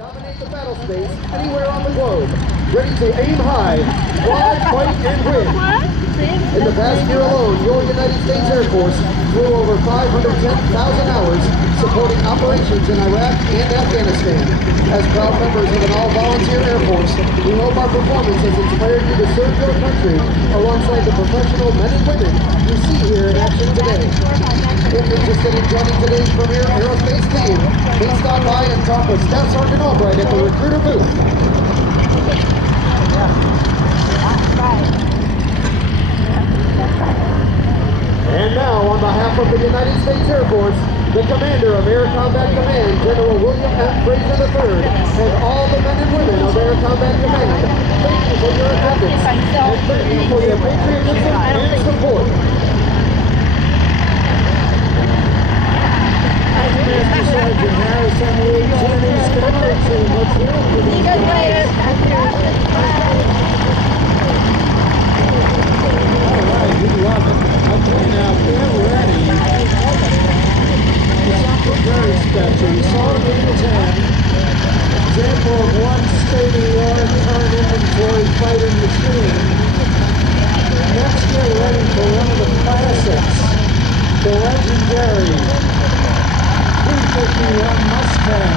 dominate the battle space anywhere on the globe, ready to aim high, fly, fight, and win. In the past year alone, your United States Air Force flew over 510,000 hours supporting operations in Iraq and Afghanistan. As proud members of an all-volunteer Air Force, we hope our performance has inspired you to serve your country alongside the professional men and women you see here in action today. If interested in joining today's premier aerospace team, please stop by and talk with Staff Sergeant Albright at the recruiter booth. And now, on behalf of the United States Air Force, the Commander of Air Combat Command, General William F. Fraser III, and all the men and women of Air Combat Command, thank you for your attendance, and thank you for your patriotism and support. Master Sergeant Harrison Lee, Jenny Scott, team. Let's hear it for these guys. All right, we love it. Okay, now get ready. It's something very special. You saw it in 10. Example of one state-of-the-art current inventory fighting machine. Let's get ready for one of the classics, the legendary 251 Mustang.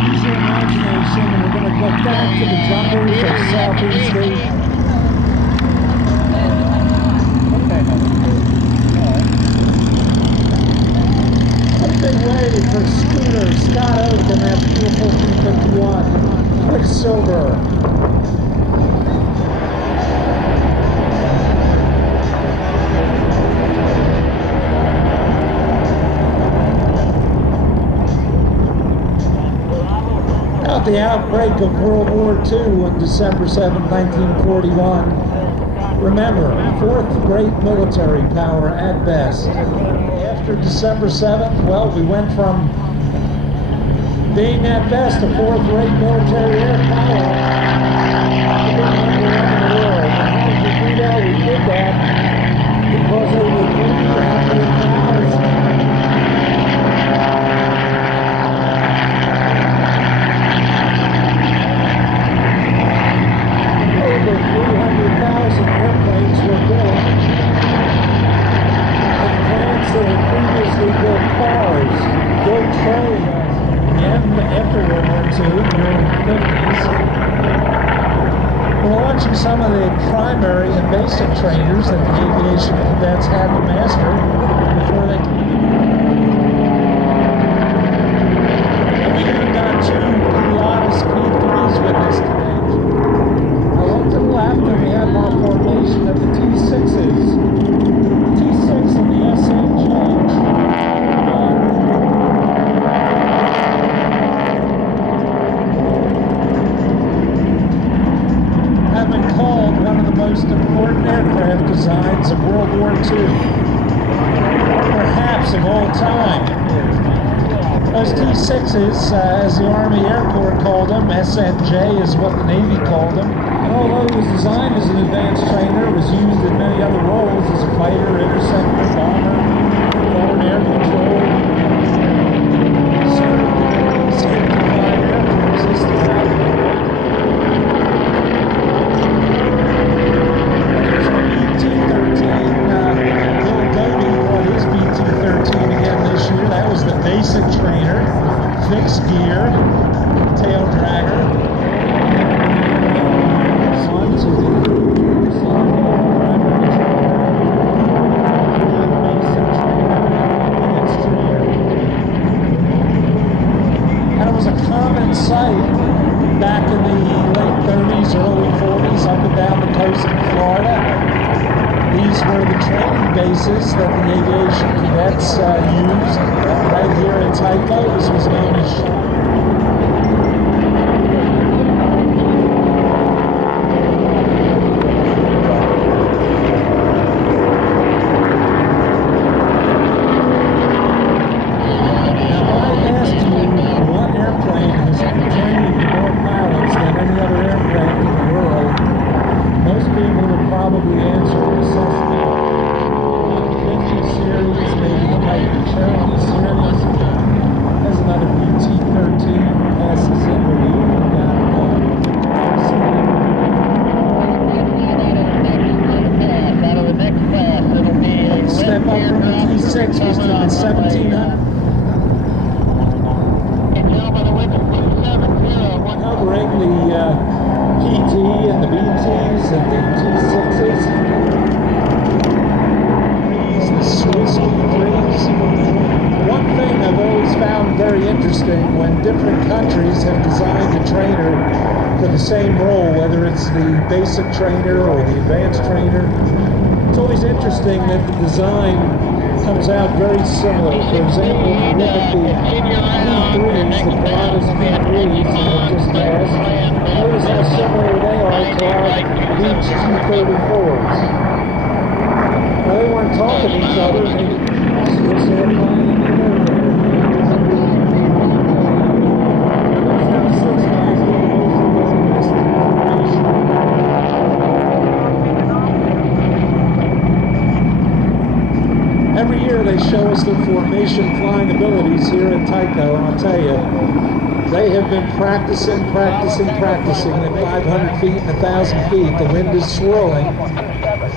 Use your imagination, and we're going to go back to the jungles of Southeast Asia. Big wave for Scooter, Scott Oak, and that beautiful 251 Quicksilver. At the outbreak of World War II on December 7, 1941, remember, fourth great military power at best. After December 7th, well, we went from being at best a fourth-rate military air power to being number one in the world. And how did we do that? We did that because they were over 300,000 airplanes were built. That had previously built cars, built trains, and after World War II, during the 50s, we're launching some of the primary and basic trainers that the aviation cadets had to master before they came. And we even got two Pilatus P3s with us today. I looked to the left and we have our formation of the T6s. T6 and the SNG have been called one of the most important aircraft designs of World War II, perhaps of all time. Those T6s, as the Army Air Corps called them, SNJ is what the Navy called them. And although it was designed as an advanced trainer, it was used in many other roles as a fighter, interceptor, bomber, forward air control. Served in the 75 air forces throughout the world. There's a BT-13. Bill Godey brought his BT-13 again this year. That was the basic trainer, fixed gear, tail dragger. Sight back in the late 30s, early 40s, up and down the coast of Florida. These were the training bases that the aviation cadets used right here at Tico. This was known as very interesting when different countries have designed a trainer for the same role, whether it's the basic trainer or the advanced trainer. It's always interesting that the design comes out very similar. For example, if you look at the P3s, the Pilatus P3s that I just asked, notice how similar they are to our Beach 234s. Now, they weren't talking to each other, and they switched their flying in the air there. Every year they show us their formation flying abilities here at Tico, and I'll tell you, they have been practicing at 500 feet and 1,000 feet. The wind is swirling,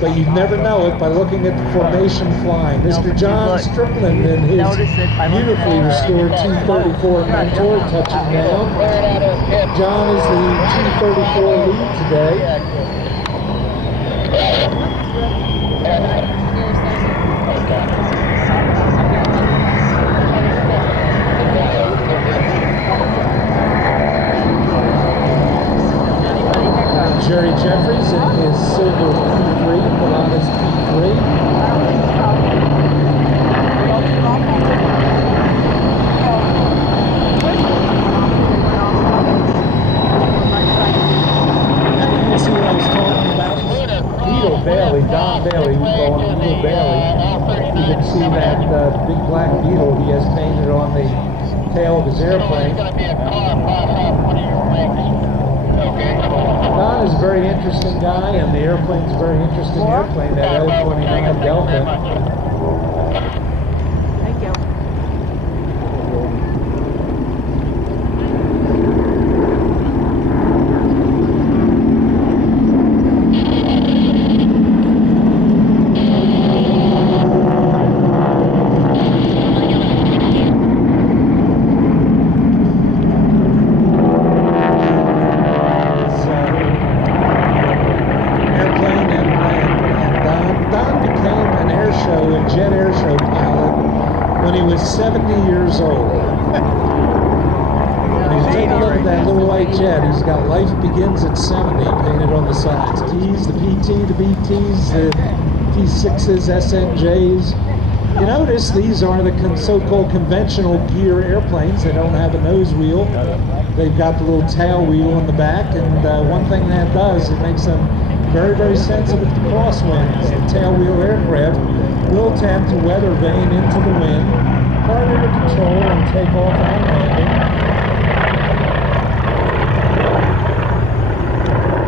but you'd never know it by looking at the formation flying. Mr. John Strickland and his beautifully restored T-34 Mentor touching down. John is the T-34 lead today. Jerry Jeffries in his silver P3, Pilatus P3. And you can see what I was talking about. Beetle Bailey, Don Bailey, we call him Beetle Bailey. You can see that big black beetle he has painted on the tail of his airplane. Don is a very interesting guy, and the airplane's a very interesting airplane, that L-29 Delta. Thank you. Airshow pilot when he was 70 years old. And if you take a look at that little white jet, he's got "Life Begins at 70" painted on the sides. T's, the PT, the BTs, the T6s, SNJs. You notice these are the so-called conventional gear airplanes. They don't have a nose wheel. They've got the little tail wheel in the back, and one thing that does, it makes them very, very sensitive to crosswinds. The tail wheel aircraft will tend to weather vane into the wind, harder to control and take off and landing.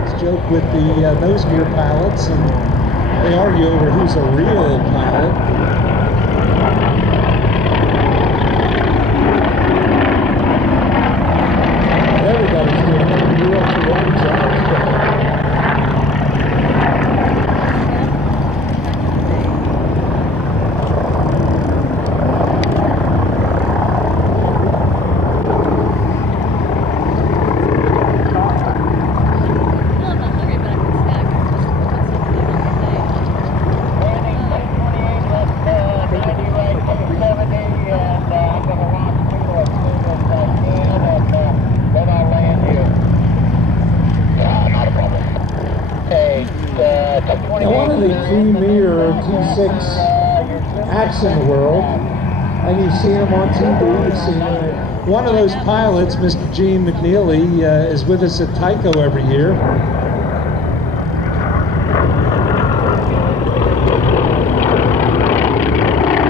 Let's joke with the nose gear pilots, and they argue over who's a real pilot. Everybody's doing a real to one job. Now, one of the premier T6 acts in the world, and you've seen him on TV, you've seen him. One of those pilots, Mr. Gene McNeely, is with us at Tico every year.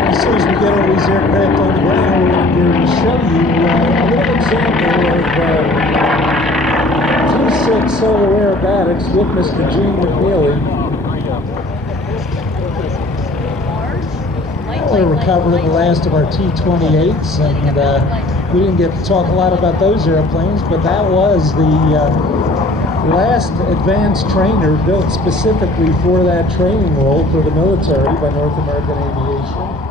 As soon as we get all these aircraft on the ground, we're going to show you a little example of T6 solo aerobatics with Mr. Gene McNeely. We're recovering the last of our T-28s, and we didn't get to talk a lot about those airplanes, but that was the last advanced trainer built specifically for that training role for the military by North American Aviation.